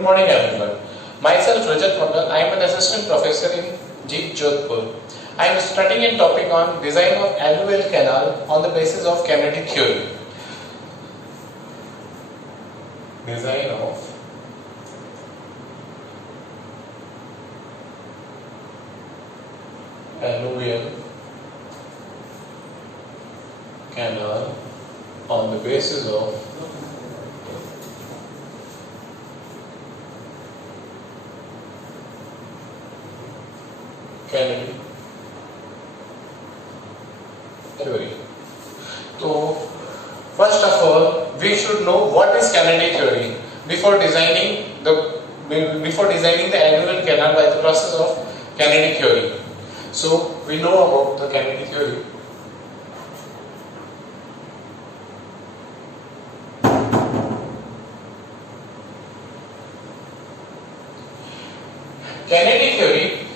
Good morning everyone. Myself Rajat Mangal. I am an assistant professor in JEET Jodhpur. I am studying a topic on design of alluvial canal on the basis of kinetic theory. Design of alluvial canal on the basis of kinetic theory. So, first of all, we should know what is kinetic theory before designing the alluvial canal by the process of kinetic theory. So, we know about the kinetic theory. Kinetic theory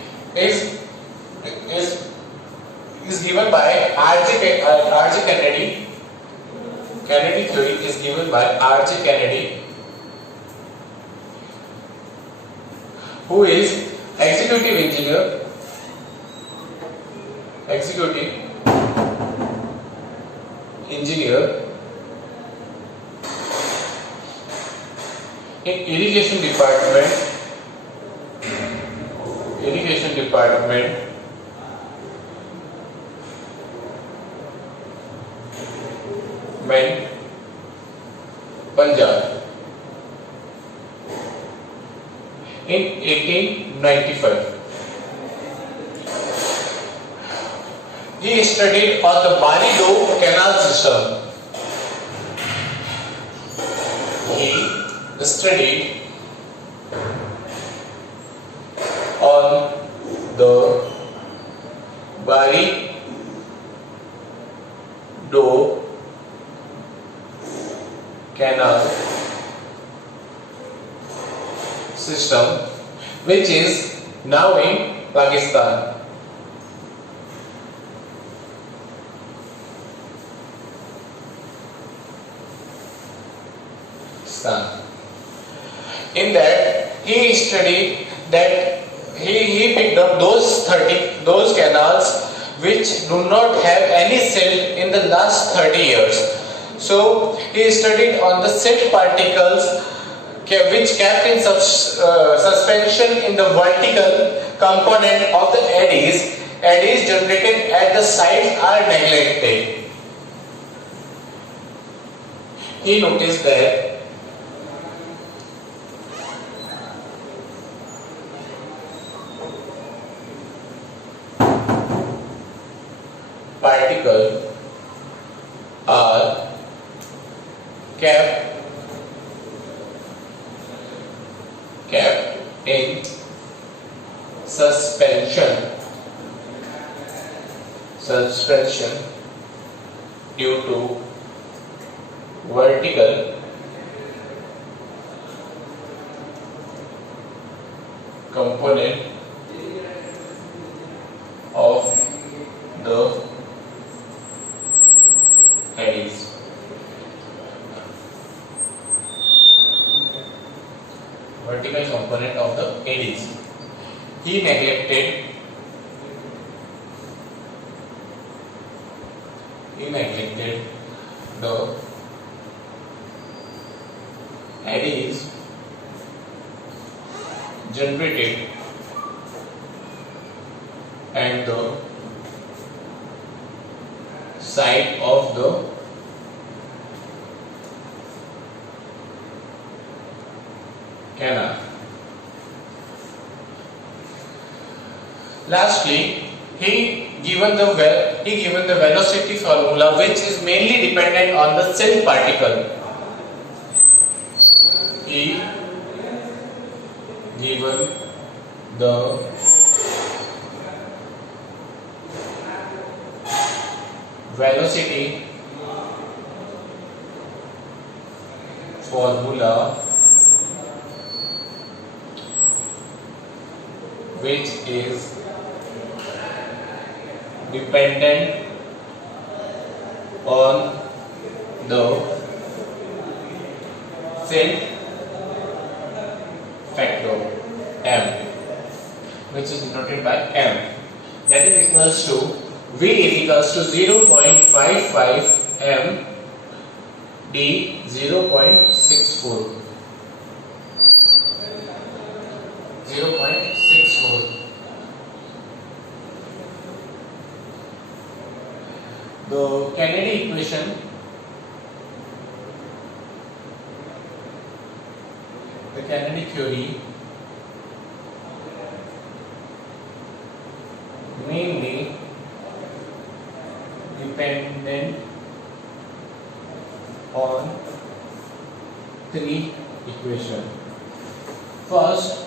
is given by R.J. Kennedy. Kinetic theory is given by R.J. Kennedy, who is executive engineer in irrigation department Punjab in 1895. He studied on the Bari-Doh canal system. He studied on the Bari-Doh canal system, which is now in Pakistan. In that, he studied that he picked up those canals which do not have any silt in the last 30 years. So he studied on the silt particles which kept in suspension in the vertical component of the eddies. Eddies generated at the sides are neglected. He noticed that particles are kept in suspension due to vertical component of the eddies. Vertical component of the eddies. He neglected the eddies generated at the side of the canal. Lastly, he given the velocity formula, which is mainly dependent on the silt particle. He given the velocity formula, which is dependent on the silt factor m, which is denoted by m. That is equals to V is equals to 0.55 m d 0.64. 0.64. The Kennedy equation, the Kennedy theory, mainly dependent on three equations. First,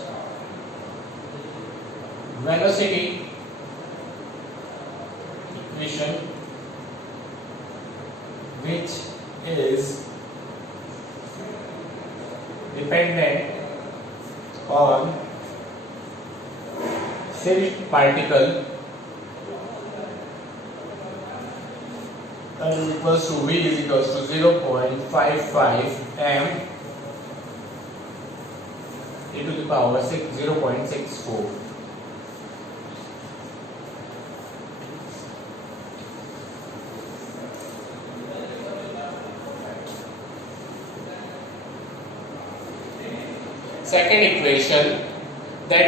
velocity equation, which is dependent on silt particle, and equals to V is equals to 0.55 m e to the power 0.64. Second equation, that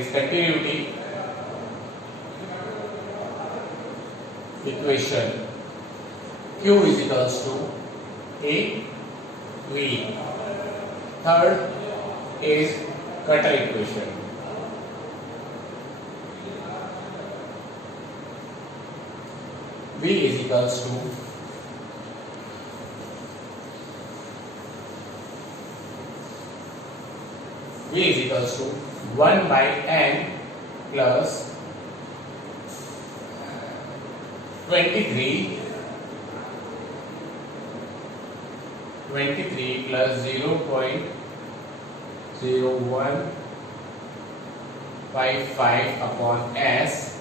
is continuity equation, Q is equals to A to E. Third is cutter equation. V is equals to V is equals to 1 by n plus 23 plus 0.0155 upon s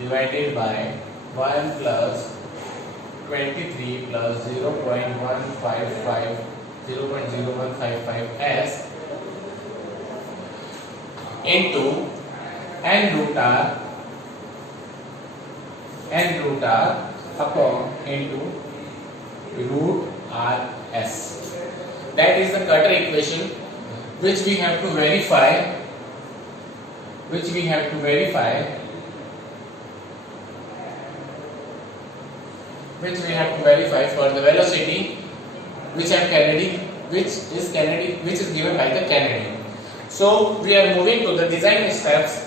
divided by 1 plus 23 plus 0.155 0.0155s into n root r upon into root rs. That is the cutter equation which we have to verify for the velocity which is given by the Kennedy. So we are moving to the design steps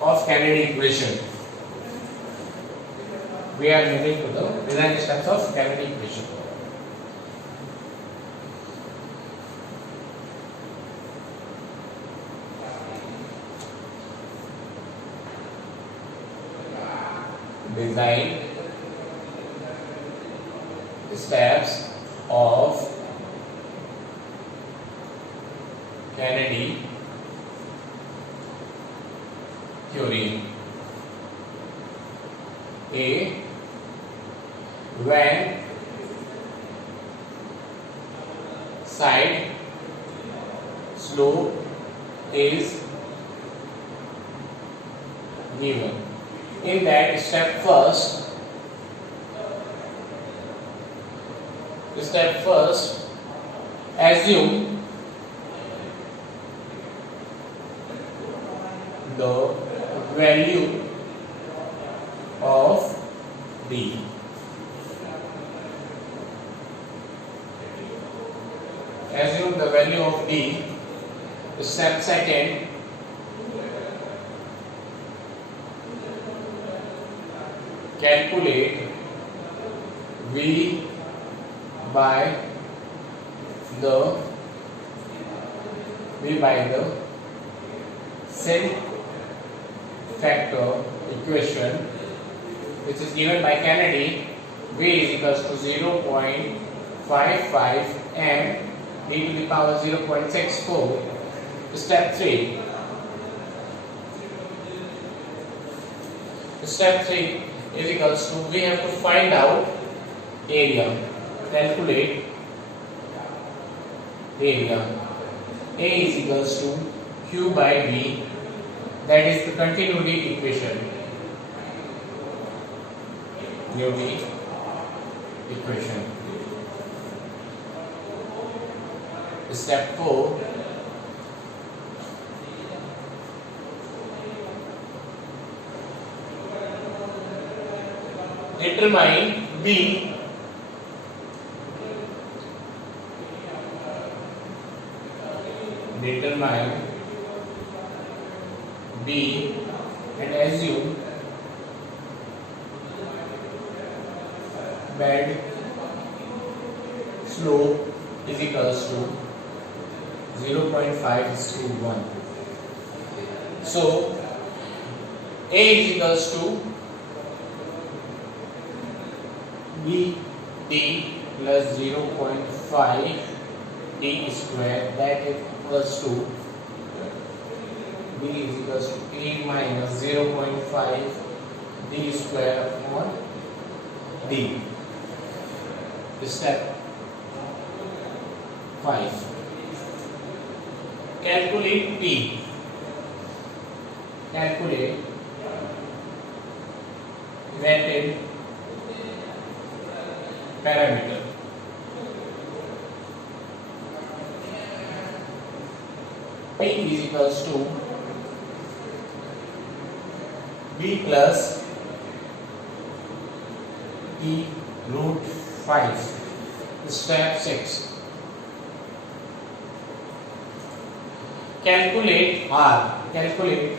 of Kennedy equation. Design steps of Kennedy theory. A. When side slope is given. In that step first, assume the value of D. Assume the value of D. Step second, calculate V by the silt factor equation, which is given by Kennedy. V is equals to 0.55 m d to the power 0.64. Step 3. Step 3 is equals to, we have to find out area. Calculate area. A is equals to Q by V. That is the continuity equation. Continuity equation. Step 4. Determine B. Determine B and assume bed slope is equals to 0.5:1. So A is equals to BD plus 0.5 D square, that is equals to B is equals to A minus 0.5 D square upon D. Step 5. Calculate P. Calculate rated parameter. P is equals to B plus T root 5. Step 6. Calculate R. Calculate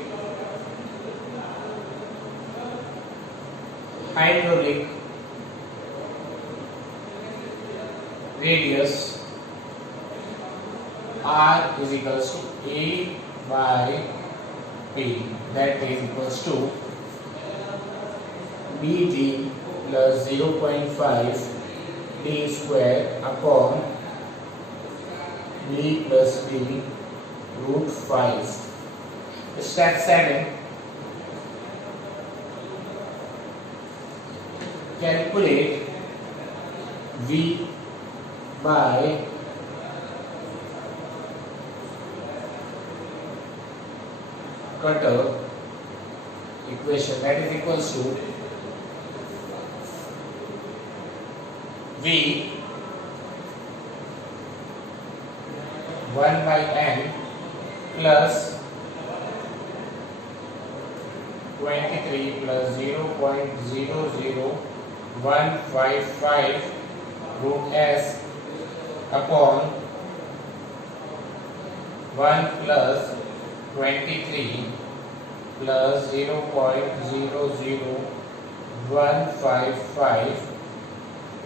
hydraulic radius. R is equals to A by P, that is equals to BD plus 0.5 D square upon B plus B root 5. Step 7. Calculate V by cutter equation, that is equals to V 1 by N plus 23 plus 0.00155 root S upon 1 plus 23 plus 0.00155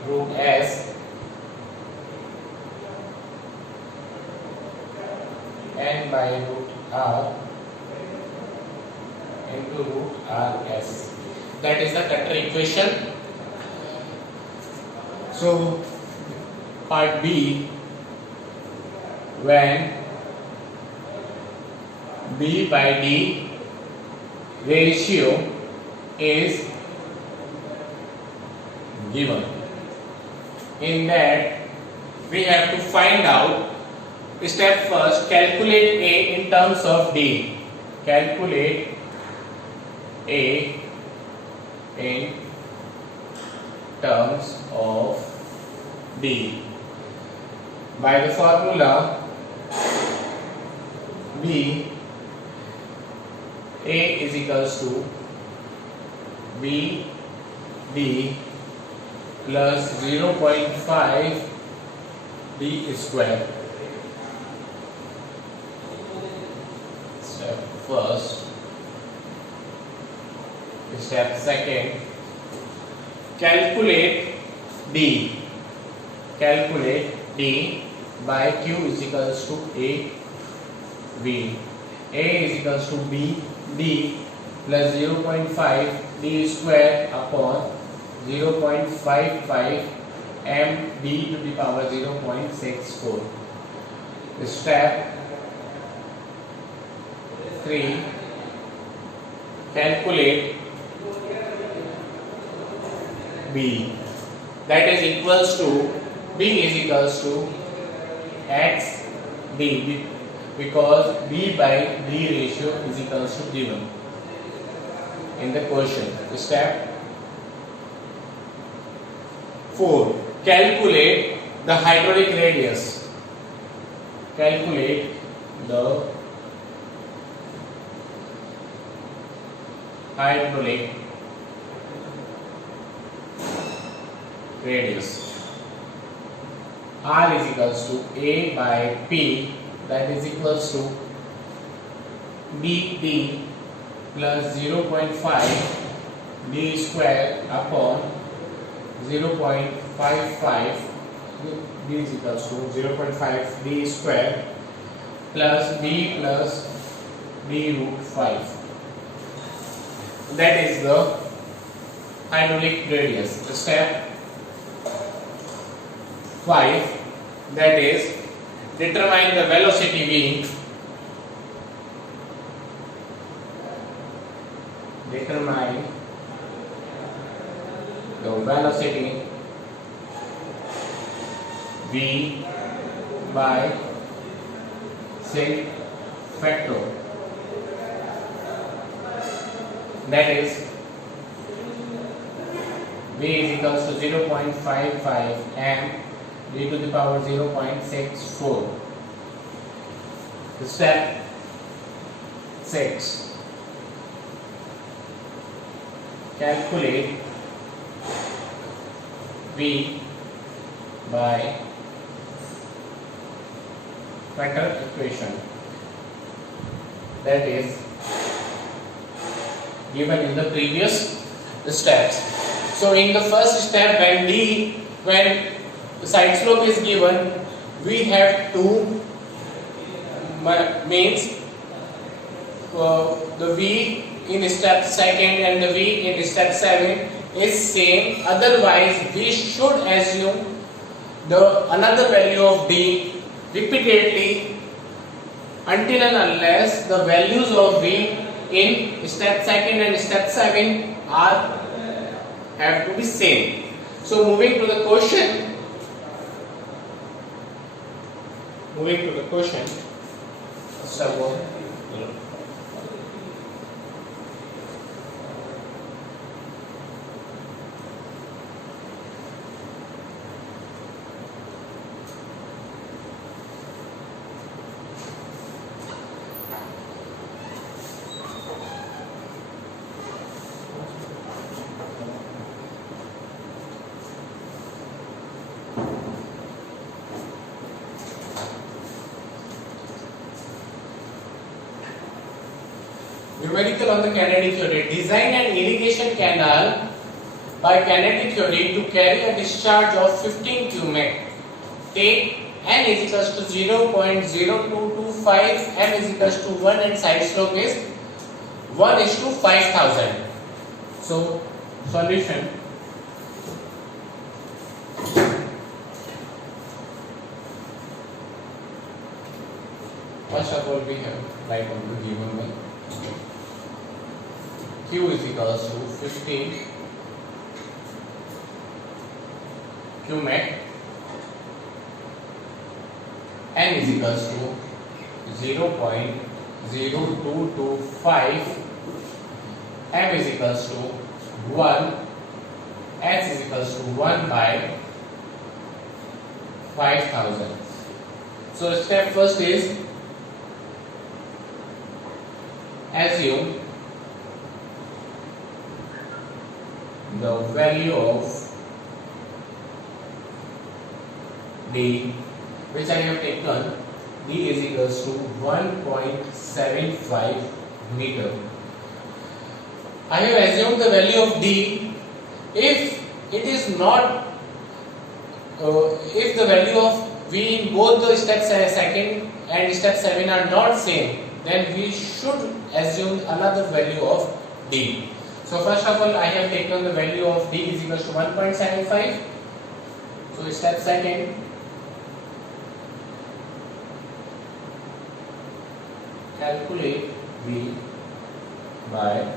root S N by root R into root RS. That is the cutter equation. So part B, when B by D ratio is given, in that we have to find out. Step first, calculate A in terms of D. Calculate A in terms of D. By the formula B, A is equals to B D plus 0.5 D square. Step first. Step second. Calculate D. Calculate D by Q is equals to A V. A is equals to B D plus 0.5 D square upon 0.55 M D to the power 0.64. Step 3. Calculate B, that is equals to B is equals to X D, because B by D ratio is equals to given in the question. Step 4. Calculate the hydraulic radius. Calculate the hydraulic radius. R is equals to A by P, that is equals to BD plus 0.5 D square upon 0.55, D is equals to 0.5 D square plus D root 5. That is the hydraulic radius. Step 5, that is determine the velocity V. Determine the velocity V by say factor, that is V is equals to 0.55 m d to the power 0.64. Step 6. Calculate V by factor equation, that is given in the previous steps. So in the first step, when the side slope is given, we have to means the V in step 2nd and the V in step 7 is same. Otherwise, we should assume the another value of D repeatedly until and unless the values of V in step 2nd and step 7 have to be same. So moving to the question. Step 1. Numerical on the kinetic theory. Design an irrigation canal by kinetic theory to carry a discharge of 15 cubic. Take n is equals to 0.0225, m is equals to 1 and side slope is 1:5,000. So solution. First of all, we have write on the given one. Q is equals to 15 cubic, n is equals to 0.0225, m is equals to 1, s is equals to 1 by 5,000. So step first is assume the value of D, which I have taken. D is equals to 1.75 meter. I have assumed the value of D. If it is not, if the value of V in both the step 2nd and step 7 are not same, then we should assume another value of D. So first of all, I have taken the value of D is equals to 1.75. So step 2nd, calculate V by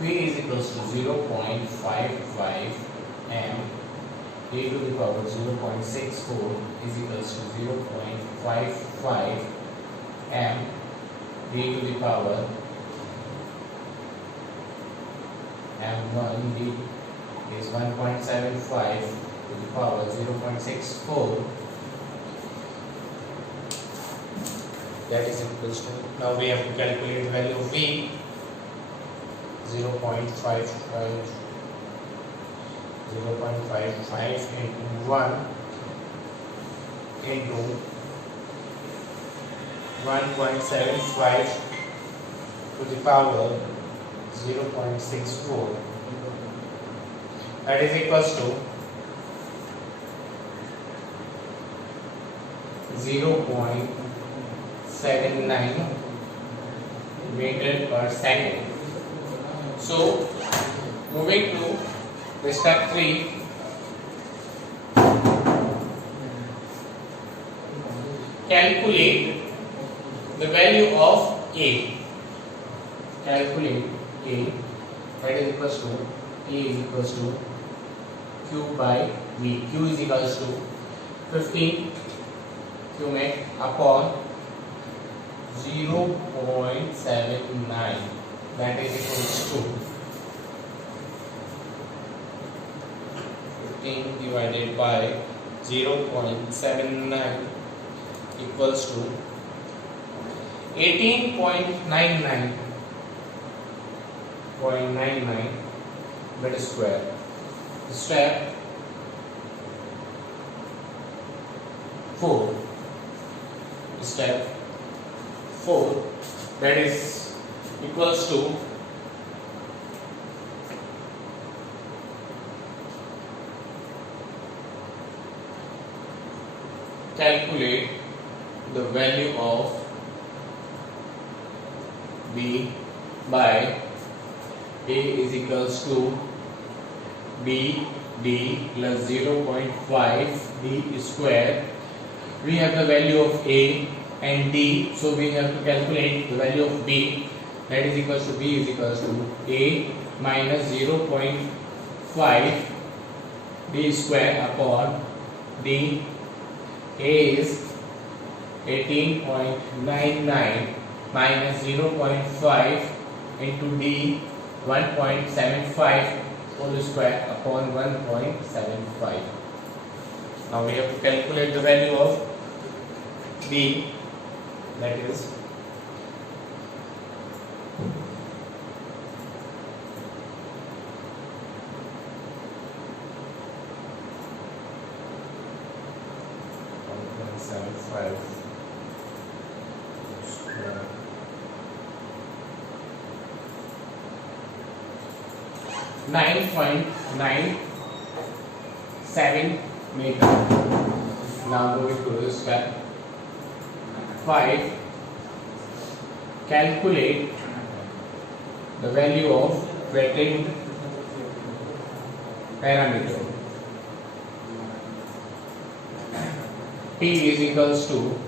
P is equals to 0.55 m d to the power 0.64 is equals to 0.55 m d to the power m1 d is 1.75 to the power 0.64, that is equals to, now we have to calculate the value of V. 0.55 into 1 into 1.75 to the power 0.64, that is equals to 0.79 meter per second. So moving to the step 3, calculate the value of A. Calculate A, that is equals to A is equals to Q by V. Q is equals to 15 cubic upon 0.79, that is equals to 15 divided by 0.79 equals to 18.99 meter square. Step 4. Step 4, that is equals to calculate the value of B by A is equals to BD plus 0.5 D square. We have the value of A and D, so we have to calculate the value of B, that is equals to B is equals to A minus 0.5 D square upon D. A is 18.99 minus 0.5 into D 1.75 whole square upon 1.75. Now we have to calculate the value of B, that is 1.75 square 9.97 meter. Now moving to the step 5. Calculate the value of wetting parameter. T is equals to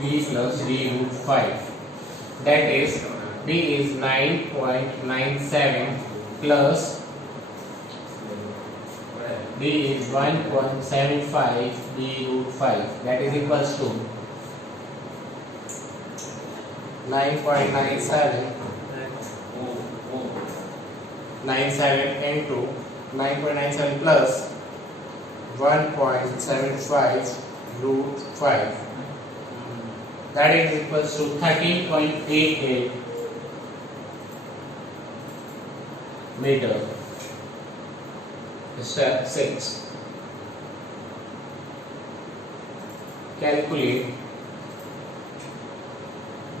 B plus D root 5. That is, B is 9.97 plus D is 1.75 D root 5. That is equals to 9.97 into 9.97 plus 1.75 root 5. That is equals to 13.88 meter. Step 6. Calculate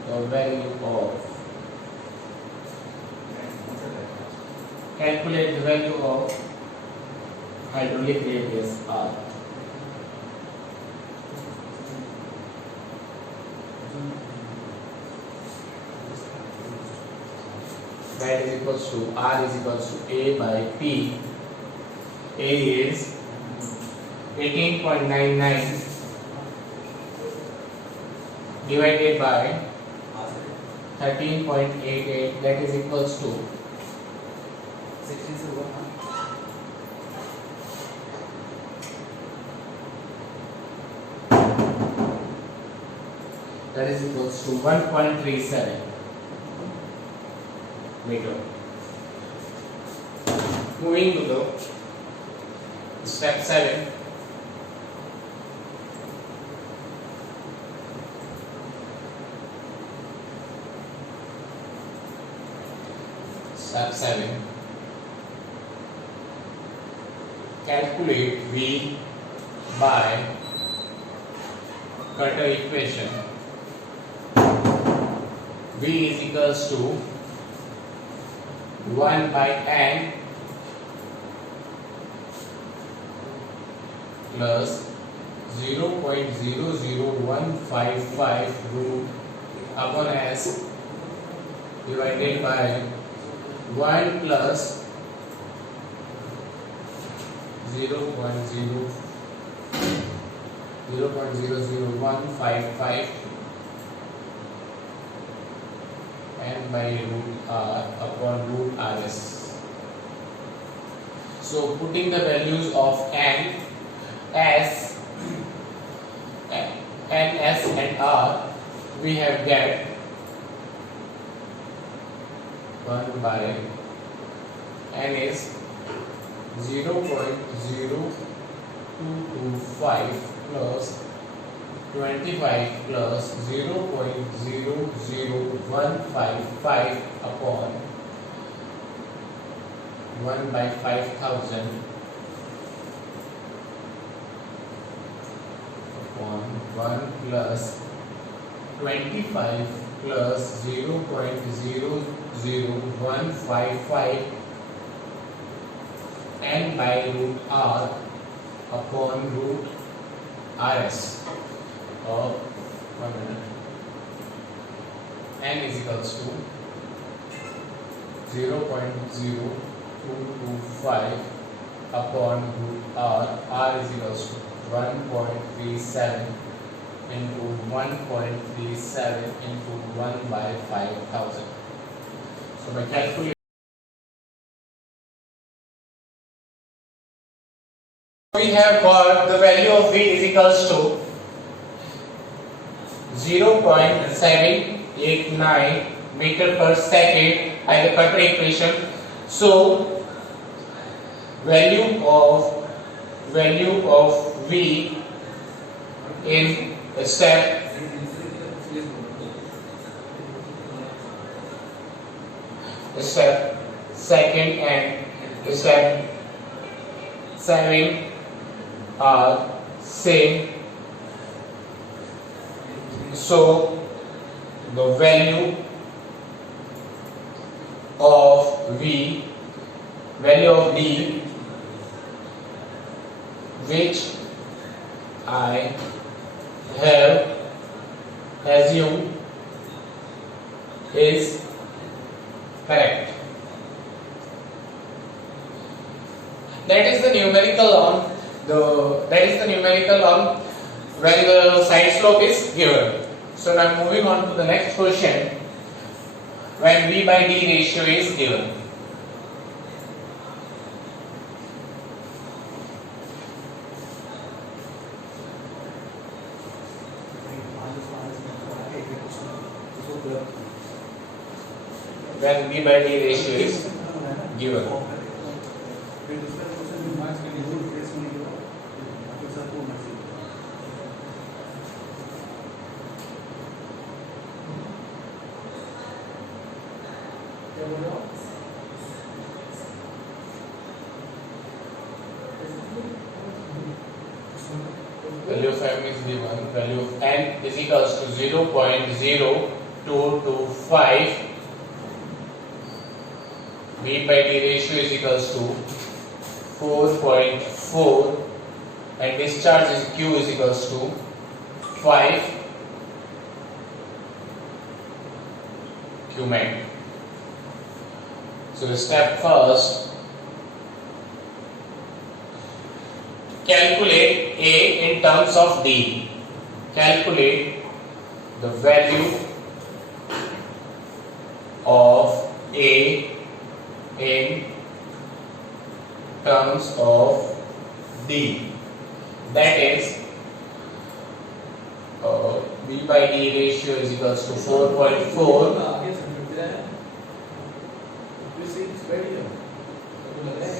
the value of hydraulic radius R. That is equals to R is equals to A by P. A is 18.99 divided by 13.88, that is equals to 16 से हुआ था that is equals to 1.37 meter. Moving to the step 7. Step 7. Calculate V by cutter equation. V is equals to 1 by n plus 0.00155 root upon s divided by 1 plus 0.00155 n by root r upon root rs. So putting the values of n, s, and r, we have get 1 by n is 0.0225 plus 25 plus 0.00155 upon 1 by 5000 upon 1 plus 25 plus 0.00155 n by root r upon root rs of 1 minute. N is equals to 0.0225 upon root r. R is equals to 1.37 into 1.37 into 1 by 5000. So by calculating, we have got the value of V is equals to 0.789 meter per second by the cutter equation. So value of V in step second and step 7 are same. So the value of D, which I have assumed is correct. That is the numerical on when the side slope is given. So now moving on to the next question, when V by D ratio is given. When V by D ratio is given. Value of m is given. Value of n is equals to 0.0225. V by D ratio is equals to 4.4, and discharge is Q is equals to 5 Qmat. So step first, calculate A in terms of D. Calculate the value A in terms of D. That is B by D ratio is equals to 4.4.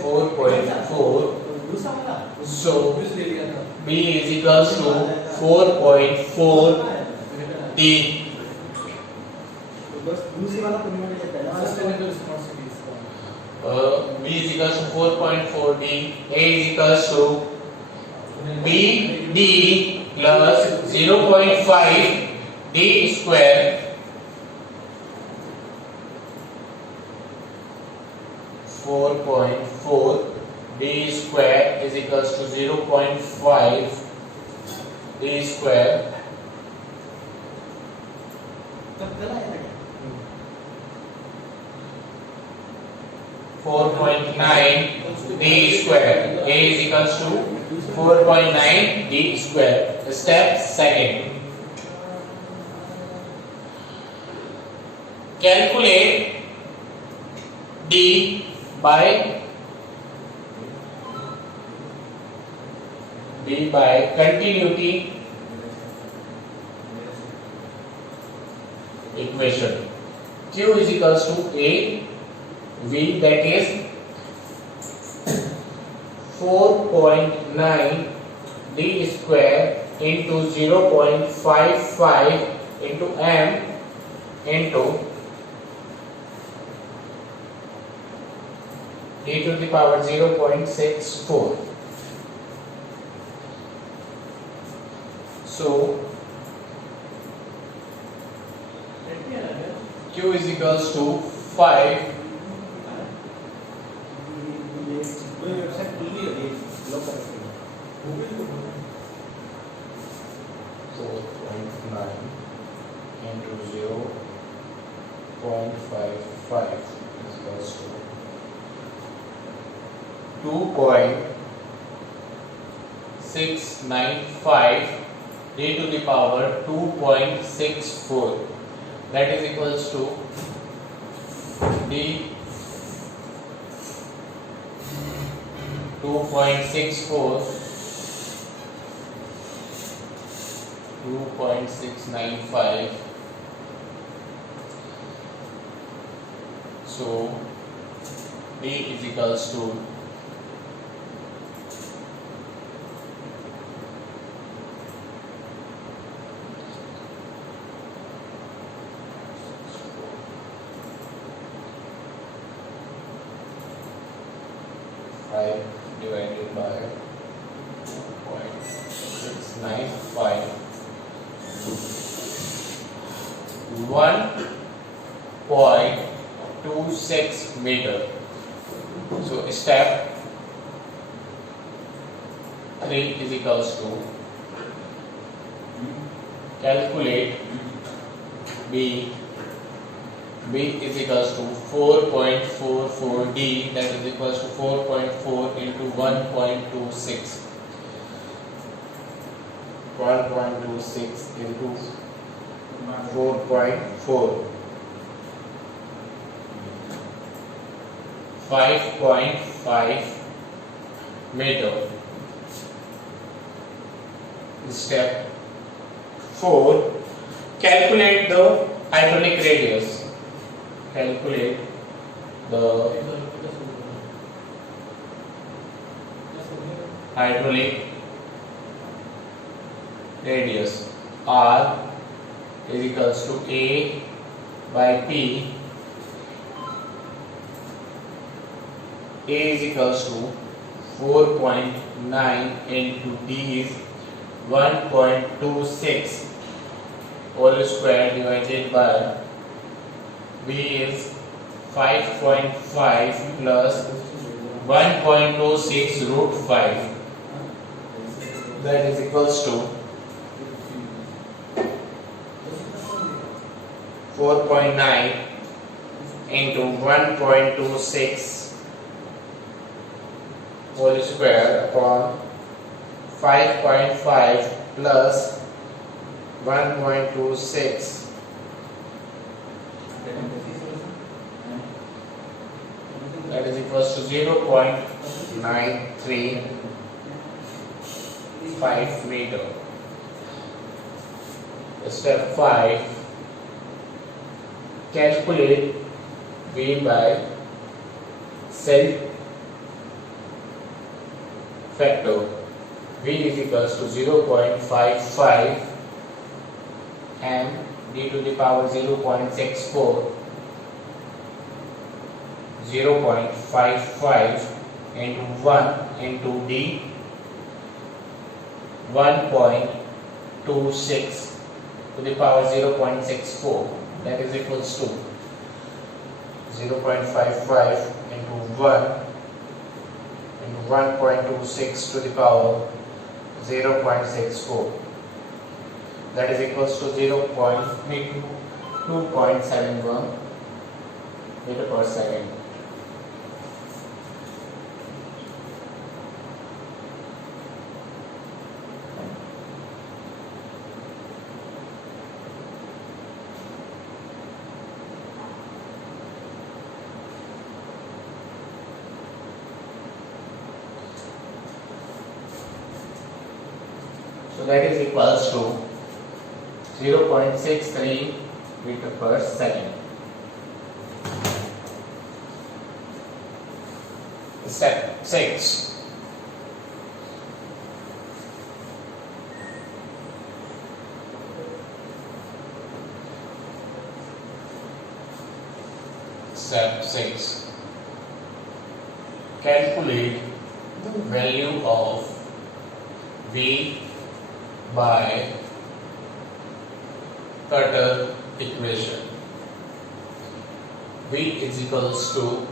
4.4. So B is equals to 4.4 D. B is equals to 4.4 D. A is equals to B D plus 0.5 D square. 4.4 D square is equals to 0.5 D square. 4.9 D square. A is equals to 4.9 D square. Step second. Calculate D by continuity equation. Q is equals to A V, that is 4.9 D square into 0.55 into M into D to the power 0.64. So Q is equals to 5 4.9 into 0.55 is equals to 2.695 d to the power 2.64, that is equals to d 2.64 2.695. So d is equals to 5 divided by 2.695, 1.26 meter. So step 3 is equals to calculate B is equals to 4.44 D, that is equals to 4.4 into 1.26. 1.26 into 4.4. 5.5 meter. Step 4. Calculate the hydraulic radius. Calculate the hydraulic radius. R is equals to A by P. A is equals to 4.9 into D is 1.26 whole square divided by B is 5.5 plus 1.26 root 5, that is equals to 4.9 into 1.26 whole square upon 5.5 plus 1.26 that is equals to 0.935 meter. Step 5, calculate V by self factor. V is equals to 0.55 and d to the power 0.64, 0.55 into 1 into d 1.26 to the power 0.64, that is equals to 0.55 into 1 into 1.26 to the power 0.64, that is equals to 2.71 meter per second. So that is equals to 0.63 meter per second. Step 6. Step 6. Calculate the value of V by Carter equation. V is equals to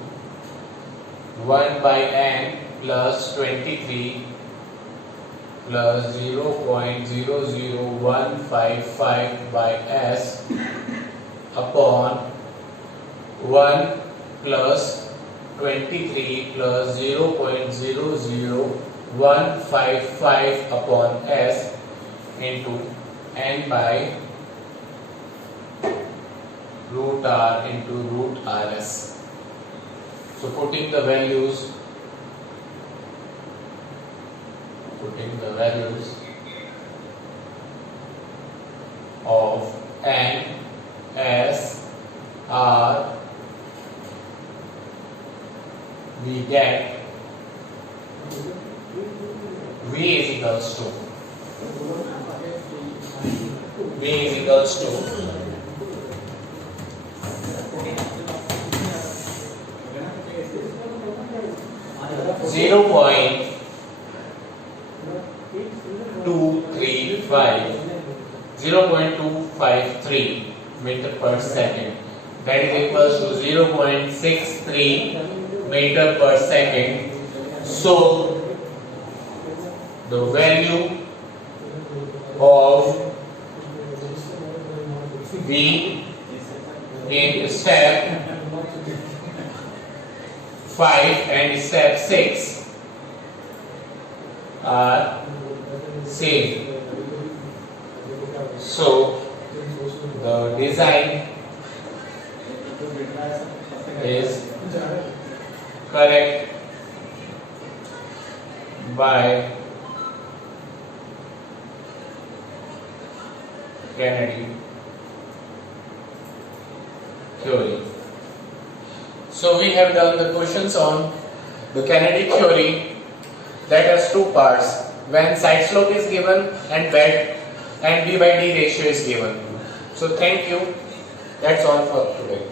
1 by n plus 23 plus 0.00155 by s upon 1 plus 23 plus 0.00155 upon s into n by root r into root rs. So putting the values of n, s, r, we get V is equals to 0.253 meter per second, that is equals to 0.63 meter per second. So the value of V in step 5 and step 6 are same. So the design is correct by Kennedy theory. So we have done the questions on the Kennedy theory, that has two parts, when side slope is given and bed and B by D ratio is given. So thank you, that's all for today.